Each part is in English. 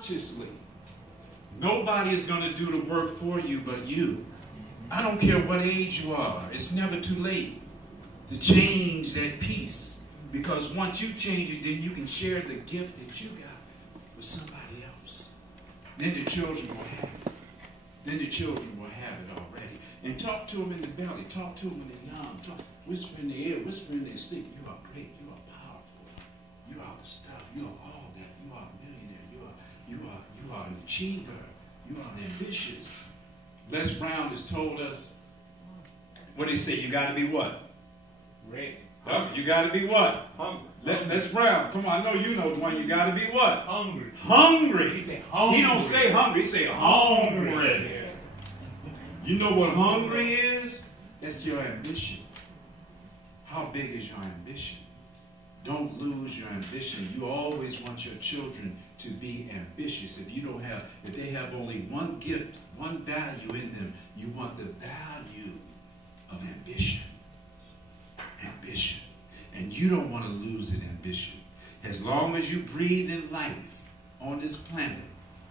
consciously. Nobody is going to do the work for you but you. I don't care what age you are. It's never too late to change that piece. Because once you change it, then you can share the gift that you got with somebody else. Then the children will have it. Then the children will have it already. And talk to them in the belly. Talk to them when they're young. Whisper in their ear. Whisper in their sleep. You are great. You are powerful. You are the stuff. You are all that. You are a millionaire. You are an achiever. You are ambitious. Les Brown has told us, what did he say? You got to be what? Great. You got to be what? Hungry. Les Brown. Come on, I know you know the one. You got to be what? Hungry. Hungry. He said hungry. He don't say hungry. He say hungry. You know what hungry is? That's your ambition. How big is your ambition? Don't lose your ambition. You always want your children to be ambitious. If they have only one gift, one value in them, you want the value of ambition. Ambition. And you don't want to lose an ambition. As long as you breathe in life on this planet,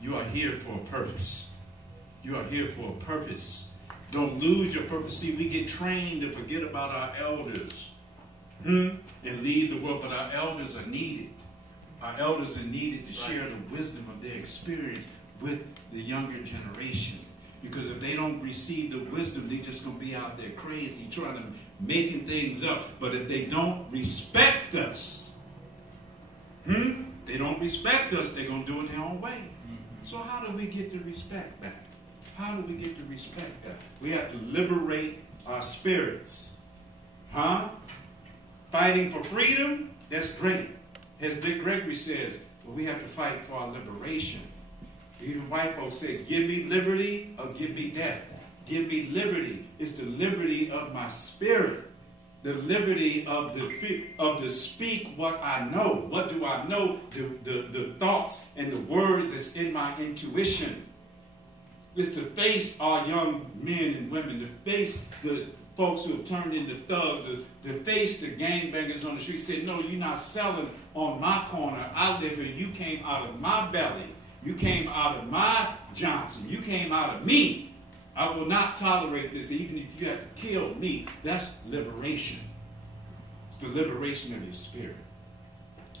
you are here for a purpose. You are here for a purpose. Don't lose your purpose. See, we get trained to forget about our elders and leave the world, but our elders are needed. Our elders are needed to share the wisdom of their experience with the younger generation. Because if they don't receive the wisdom, they're just going to be out there crazy, trying to making things up. But if they don't respect us, they don't respect us, they're going to do it their own way. So how do we get the respect back? How do we get the respect back? We have to liberate our spirits. Fighting for freedom, that's great. As Dick Gregory says, but we have to fight for our liberation. Even white folks say, give me liberty or give me death. Give me liberty. It's the liberty of my spirit. The liberty of the speak what I know. What do I know? The thoughts and the words that's in my intuition. It's to face our young men and women, to face the folks who have turned into thugs, to face the gangbangers on the street. Say, no, you're not selling on my corner. I live here. You came out of my belly. You came out of my Johnson. You came out of me. I will not tolerate this, even if you have to kill me. That's liberation. It's the liberation of your spirit.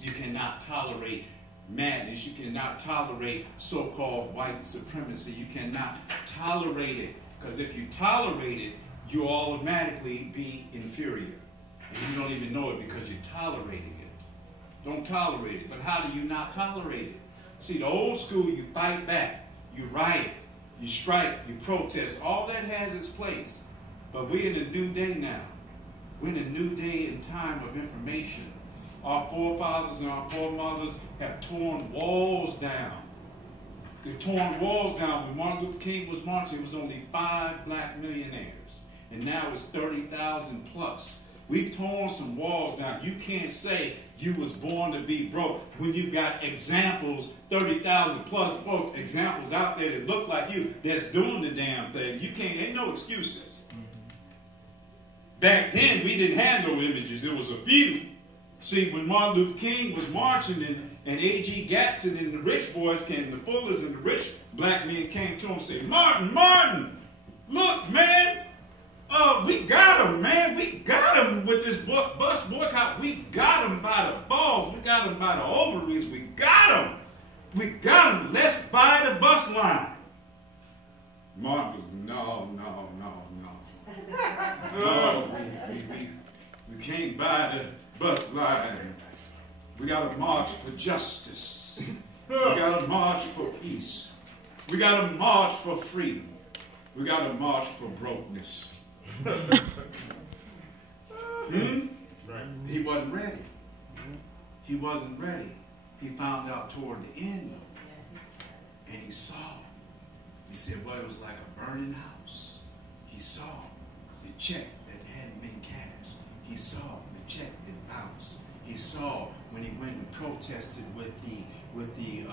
You cannot tolerate madness. You cannot tolerate so-called white supremacy. You cannot tolerate it. Because if you tolerate it, you automatically be inferior. And you don't even know it because you're tolerating it. Don't tolerate it. But how do you not tolerate it? See, the old school, you fight back, you riot, you strike, you protest. All that has its place. But we're in a new day now. We're in a new day and time of information. Our forefathers and our foremothers have torn walls down. They've torn walls down. When Martin Luther King was marching, it was only 5 black millionaires. And now it's 30,000 plus. We've torn some walls down. You can't say you was born to be broke when you got examples, 30,000 plus folks, examples out there that look like you that's doing the damn thing. You can't, ain't no excuses. Back then, we didn't have no images. There was a few. See, when Martin Luther King was marching and A.G. Gatson and the rich boys came, the Fullers and the rich black men came to him and said, Martin, look, man. We got him, man. We got him with this bus boycott. We got him by the balls. We got him by the ovaries. We got him. We got him. Let's buy the bus line. Martin was, no. No, we can't buy the bus line. We got to march for justice. We got to march for peace. We got to march for freedom. We got to march for brokenness. He wasn't ready. He wasn't ready. He found out toward the end though. And he saw. He said, well, it was like a burning house. He saw the check that hadn't been cashed. He saw the check that bounced. He saw when he went and protested with with the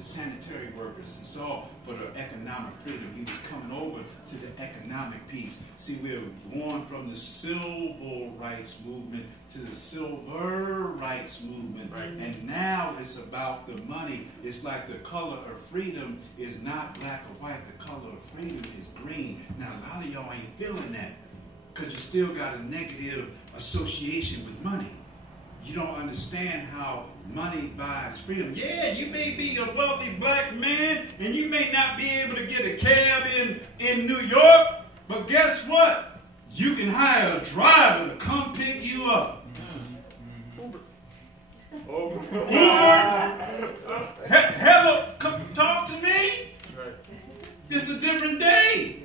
sanitary workers. He saw for the economic freedom. He was coming over to the economic piece. See, we're going from the civil rights movement to the silver rights movement. Right. And now it's about the money. It's like the color of freedom is not black or white. The color of freedom is green. Now, a lot of y'all ain't feeling that because you still got a negative association with money. You don't understand how money buys freedom. Yeah, you may be a wealthy black man and you may not be able to get a cab in New York, but guess what? You can hire a driver to come pick you up. Uber. Hello, come talk to me. It's a different day.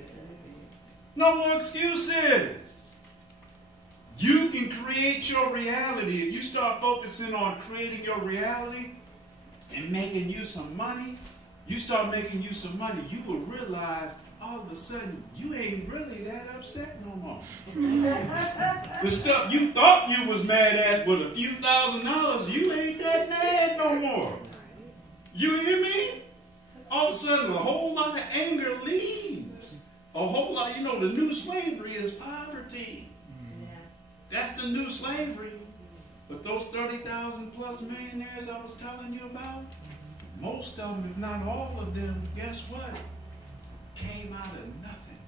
No more excuses. You can create your reality. If you start focusing on creating your reality and making you some money, you start making you some money, you will realize all of a sudden you ain't really that upset no more. The stuff you thought you was mad at with a few $1,000s, you ain't that mad no more. You hear me? All of a sudden a whole lot of anger leaves. A whole lot, you know, the new slavery is poverty. That's the new slavery. But those 30,000 plus millionaires I was telling you about, most of them, if not all of them, guess what? Came out of nothing.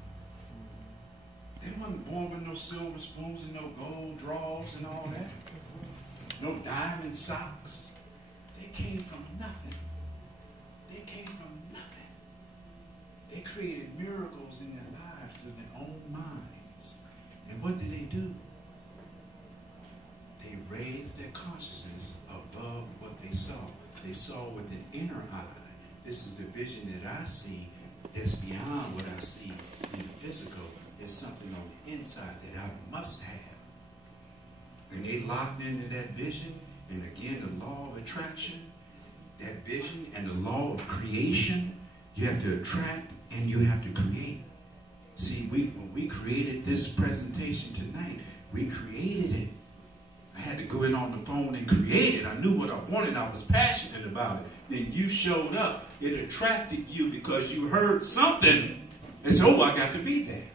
They wasn't born with no silver spoons and no gold drawers and all that. No diamond socks. They came from nothing. They came from nothing. They created miracles in their lives through their own minds. And what did they do? They raised their consciousness above what they saw. They saw with an inner eye. This is the vision that I see that's beyond what I see in the physical. There's something on the inside that I must have. And they locked into that vision. And again, the law of attraction, that vision and the law of creation, you have to attract and you have to create. See, when we created this presentation tonight, we created it. I had to go in on the phone and create it. I knew what I wanted. I was passionate about it. Then you showed up. It attracted you because you heard something and said, oh, I got to be there.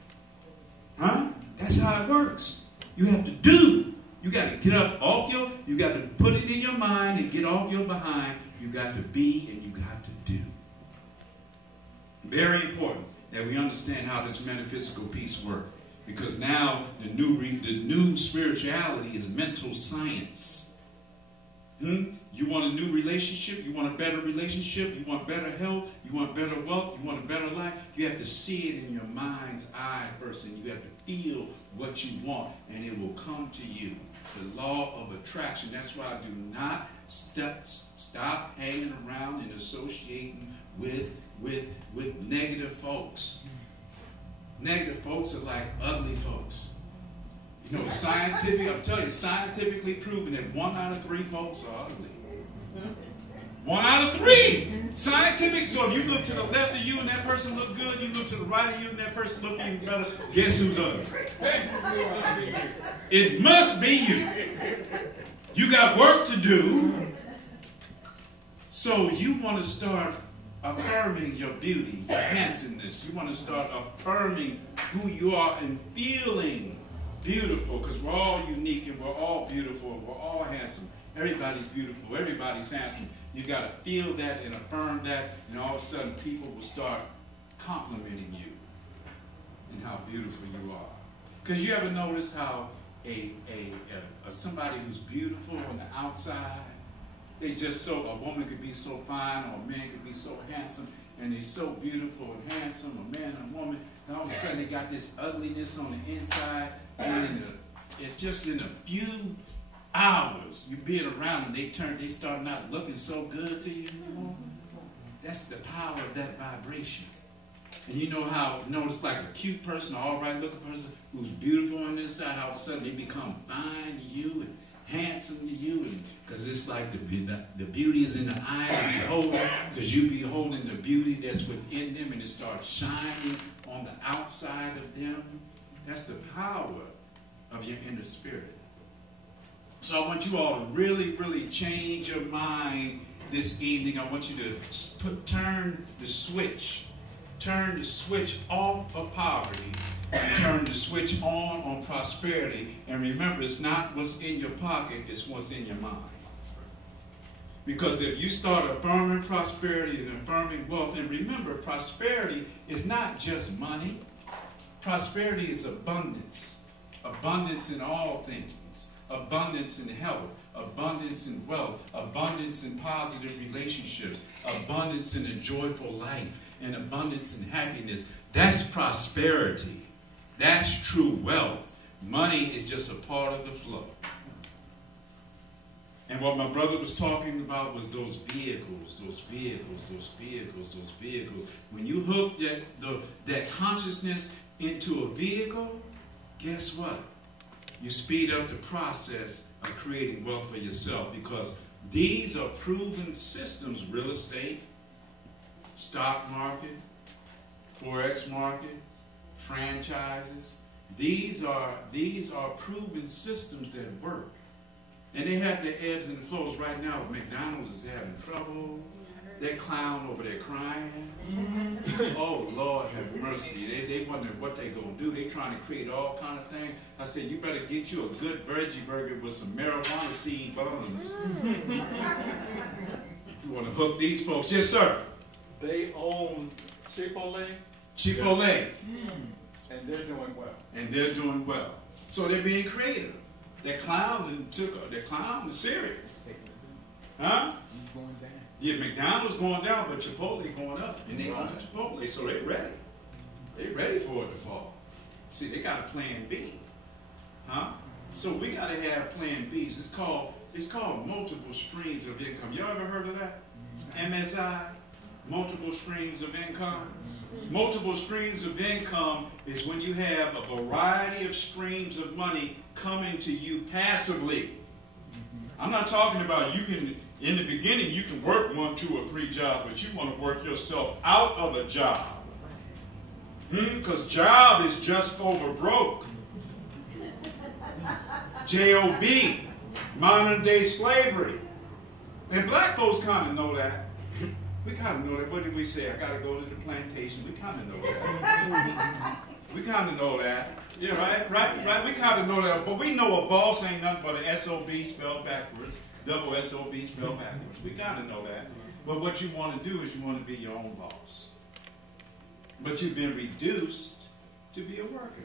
Huh? That's how it works. You have to do. You got to get up off you got to put it in your mind and get off your behind. You got to be and you got to do. Very important that we understand how this metaphysical piece works. Because now the new spirituality is mental science. You want a new relationship? You want a better relationship? You want better health? You want better wealth? You want a better life? You have to see it in your mind's eye first, and you have to feel what you want, and it will come to you. The law of attraction. That's why I do not stop hanging around and associating with negative folks. Negative folks are like ugly folks. You know, I'm telling you, scientifically proven that 1 out of 3 folks are ugly. 1 out of 3. Scientific. So if you look to the left of you and that person look good, you look to the right of you and that person look even better, guess who's ugly? It must be you. You got work to do. So you want to start affirming your beauty, your handsomeness. You want to start affirming who you are and feeling beautiful, because we're all unique and we're all beautiful and we're all handsome. Everybody's beautiful. Everybody's handsome. You got to feel that and affirm that, and all of a sudden people will start complimenting you and how beautiful you are. Because you ever notice how somebody who's beautiful on the outside, they just a woman could be so fine or a man could be so handsome, and they're so beautiful and handsome, a man and a woman, and all of a sudden they got this ugliness on the inside, and it's just in a few hours you being around them, they start not looking so good to you anymore. That's the power of that vibration. And you know how, it's like a cute person, an all right looking person who's beautiful on the inside, all of a sudden they become fine to you and handsome to you, and because it's like the beauty is in the eye of the beholder, because you beholding the beauty that's within them, and it starts shining on the outside of them. That's the power of your inner spirit. So I want you all to really, really change your mind this evening, I want you to turn the switch. Turn the switch off of poverty and turn the switch on prosperity. And remember, it's not what's in your pocket, it's what's in your mind. Because if you start affirming prosperity and affirming wealth, and remember, prosperity is not just money. Prosperity is abundance. Abundance in all things. Abundance in health. Abundance in wealth. Abundance in positive relationships. Abundance in a joyful life. And abundance in happiness. That's prosperity. That's true wealth. Money is just a part of the flow. And what my brother was talking about was those vehicles. When you hook that consciousness into a vehicle, guess what? You speed up the process of creating wealth for yourself, because these are proven systems: real estate, stock market, forex market, franchises. These are proven systems that work. And they have their ebbs and flows. Right now, McDonald's is having trouble. That clown over there crying. Oh, Lord have mercy. They wondering what they going to do. They trying to create all kind of things. I said, you better get you a good veggie burger with some marijuana seed buns. You want to hook these folks? Yes, sir. They own Chipotle. Chipotle. And they're doing well. And they're doing well. So they're being creative. That clown is serious. Huh? He's going down. Yeah, McDonald's going down, but Chipotle going up. And they own Chipotle, so they're ready. They're ready for it to fall. See, they got a plan B. Huh? So we got to have plan Bs. It's called multiple streams of income. Y'all ever heard of that? MSI? Multiple streams of income? Multiple streams of income is when you have a variety of streams of money coming to you passively. I'm not talking about you can, in the beginning, you can work 1, 2, or 3 jobs, but you want to work yourself out of a job. Because job is just over broke. J-O-B, modern day slavery. And black folks kind of know that. We kind of know that. What did we say? I got to go to the plantation. We kind of know that. We kind of know that. Yeah, right. We kind of know that. But we know a boss ain't nothing but an S-O-B spelled backwards. Double S-O-B spelled backwards. We kind of know that. But what you want to do is you want to be your own boss. But you've been reduced to be a worker.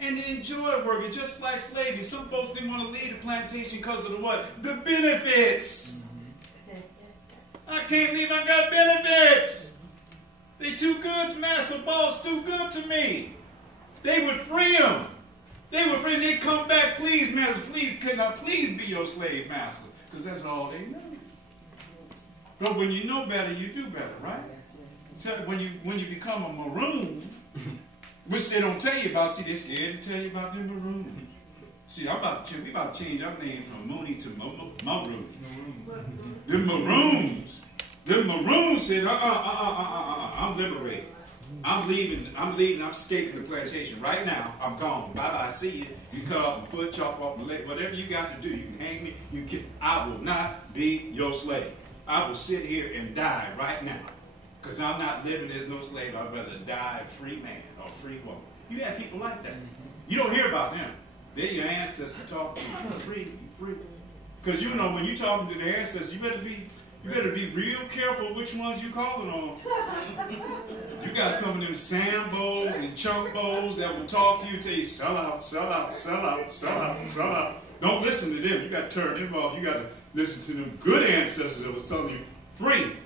And to enjoy working, just like slavery. Some folks didn't want to leave the plantation because of the what? The benefits. I can't leave, I got benefits. They too good to master boss, too good to me. They would free them. They would free them. They'd come back, please, master, please, can I please be your slave master? Because that's all they know. But when you know better, you do better, right? So when you become a maroon, which they don't tell you about, see, they're scared to tell you about them maroon. See, we about to change our name from Mooney to Maroon. The maroons said, I'm liberated. I'm leaving, I'm escaping the plantation. Right now, I'm gone. Bye-bye, see you. You cut off my foot, chop off my leg, whatever you got to do. You can hang me, I will not be your slave. I will sit here and die right now. Because I'm not living as no slave. I'd rather die a free man or free woman. You have people like that. You don't hear about them. They're your ancestors talking. You're free, you're free. Because you know when you're talking to their ancestors, you better be real careful which ones you calling on. You got some of them Sambos and Chunkbos that will talk to you, tell you, sell out, sell out, sell out, sell out, sell out. Don't listen to them. You got to turn them off. You got to listen to them good ancestors that was telling you, free.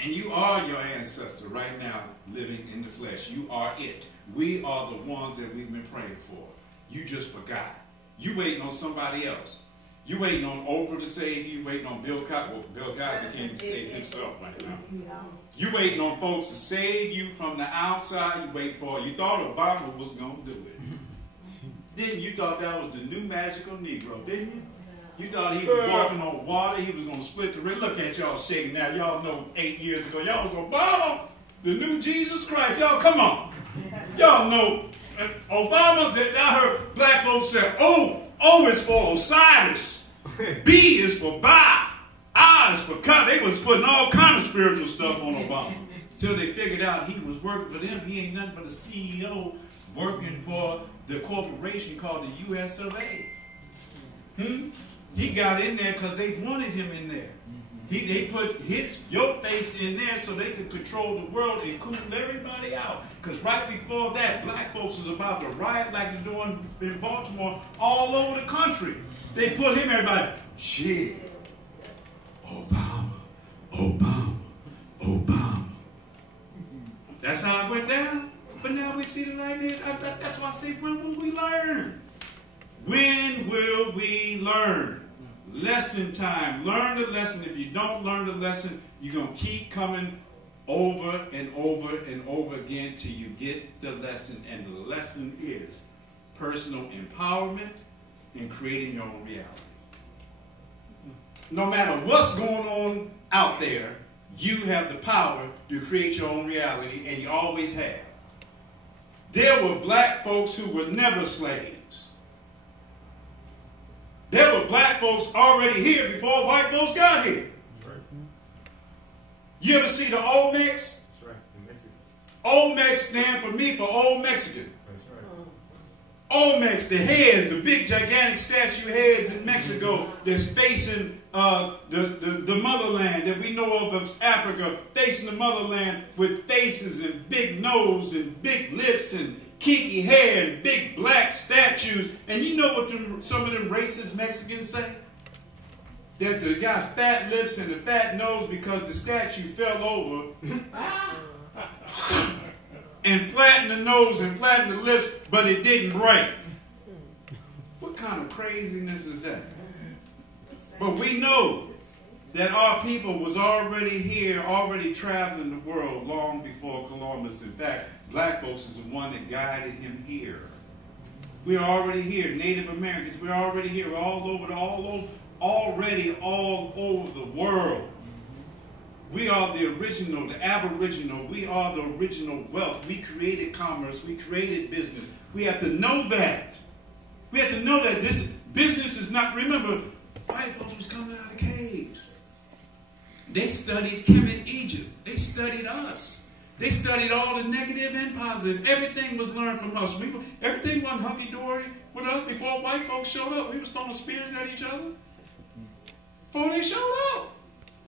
And you are your ancestor right now living in the flesh. You are it. We are the ones that we've been praying for. You just forgot. You waiting on somebody else. You waiting on Oprah to save you. Waiting on Bill Cosby. Well, Bill Cosby can't even save himself right now. You waiting on folks to save you from the outside. You wait for it. You thought Obama was going to do it. Didn't you? Thought that was the new magical Negro, didn't you? You thought he was walking on water. He was going to split the river. Look at y'all shaking now. Y'all know 8 years ago. Y'all was Obama, the new Jesus Christ. Y'all, come on. Y'all know Obama, I heard black folks say, O is for Osiris. B is for Ba. I tithes for God. They was putting all kind of spiritual stuff on Obama. Till they figured out he was working for them. He ain't nothing but a CEO working for the corporation called the U.S. of A. He got in there because they wanted him in there. They put your face in there so they could control the world and cool everybody out. Because right before that, black folks was about to riot like they're doing in Baltimore all over the country. They put him, everybody, shit, Obama, Obama, Obama. That's how it went down. But now we see the light there. That's why I say, when will we learn? When will we learn? Lesson time. Learn the lesson. If you don't learn the lesson, you're going to keep coming over and over and over again till you get the lesson. And the lesson is personal empowerment and creating your own reality. No matter what's going on out there, you have the power to create your own reality, and you always have. There were black folks who were never slaves. There were black folks already here before white folks got here. Right. You ever see the Olmecs? That's right, in Mexico. Olmecs stand for me for Old Mexican. That's right. Olmecs, the heads, the big gigantic statue heads in Mexico that's facing the motherland that we know of as Africa, facing the motherland with faces and big nose and big lips and kinky hair and big black statues. And you know what some of them racist Mexicans say? That they got fat lips and a fat nose because the statue fell over and flattened the nose and flattened the lips, but it didn't break. What kind of craziness is that? But we know that our people was already here, already traveling the world long before Columbus. In fact, black folks is the one that guided him here. We're already here. Native Americans, we're already here, already all over the world. We are the original, the aboriginal. We are the original wealth. We created commerce. We created business. We have to know that. We have to know that this business is not, remember, white folks was coming out of caves. They studied Kemet, Egypt. They studied us. They studied all the negative and positive. Everything was learned from us. Everything wasn't hunky-dory with us before white folks showed up. We was throwing spears at each other before they showed up.